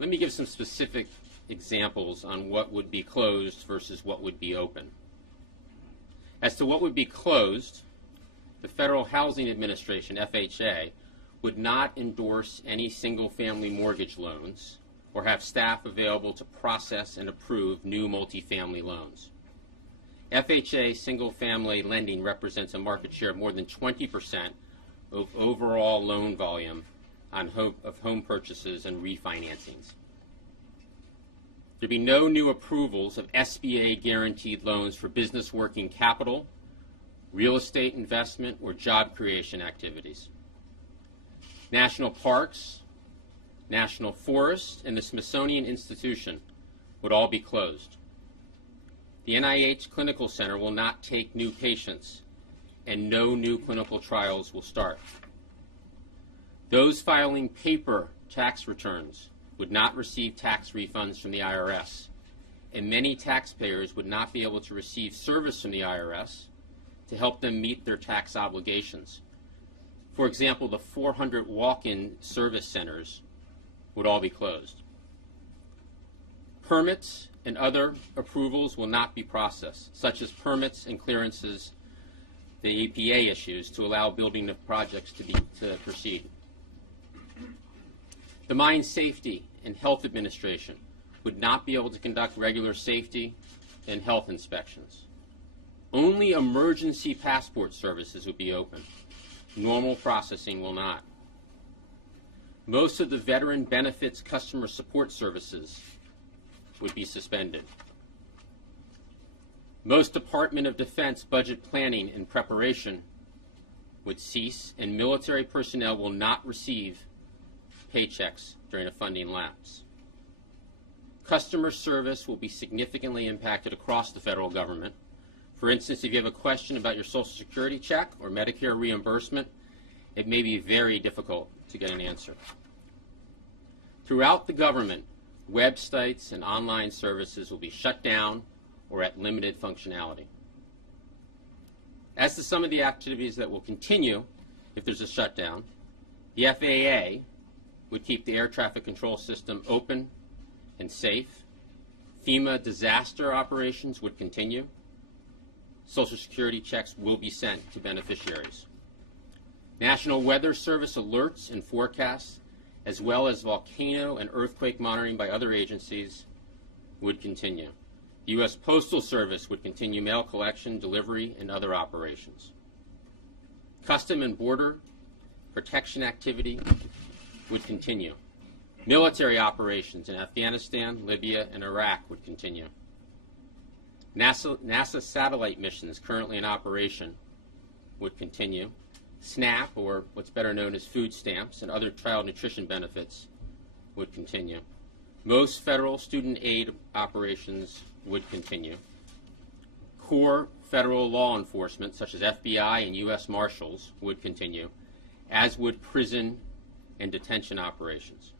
Let me give some specific examples on what would be closed versus what would be open. As to what would be closed, the Federal Housing Administration, FHA, would not endorse any single-family mortgage loans or have staff available to process and approve new multifamily loans. FHA single-family lending represents a market share of more than 20% of overall loan volume on home purchases and refinancings. There'd be no new approvals of SBA guaranteed loans for business working capital, real estate investment, or job creation activities. National parks, national forests, and the Smithsonian Institution would all be closed. The NIH Clinical Center will not take new patients, and no new clinical trials will start. Those filing paper tax returns would not receive tax refunds from the IRS, and many taxpayers would not be able to receive service from the IRS to help them meet their tax obligations. For example, the 400 walk-in service centers would all be closed. Permits and other approvals will not be processed, such as permits and clearances, the EPA issues to allow building of projects to proceed. The Mine Safety and Health Administration would not be able to conduct regular safety and health inspections. Only emergency passport services would be open. Normal processing will not. Most of the veteran benefits customer support services would be suspended. Most Department of Defense budget planning and preparation would cease, and military personnel will not receive paychecks during a funding lapse. Customer service will be significantly impacted across the federal government. For instance, if you have a question about your Social Security check or Medicare reimbursement, it may be very difficult to get an answer. Throughout the government, websites and online services will be shut down or at limited functionality. As to some of the activities that will continue if there's a shutdown, the FAA would keep the air traffic control system open and safe. FEMA disaster operations would continue. Social Security checks will be sent to beneficiaries. National Weather Service alerts and forecasts, as well as volcano and earthquake monitoring by other agencies, would continue. The U.S. Postal Service would continue mail collection, delivery, and other operations. Custom and Border Protection activity would continue. Military operations in Afghanistan, Libya, and Iraq would continue. NASA satellite missions currently in operation would continue. SNAP, or what's better known as food stamps, and other child nutrition benefits would continue. Most federal student aid operations would continue. Core federal law enforcement, such as FBI and U.S. Marshals, would continue, as would prison and detention operations.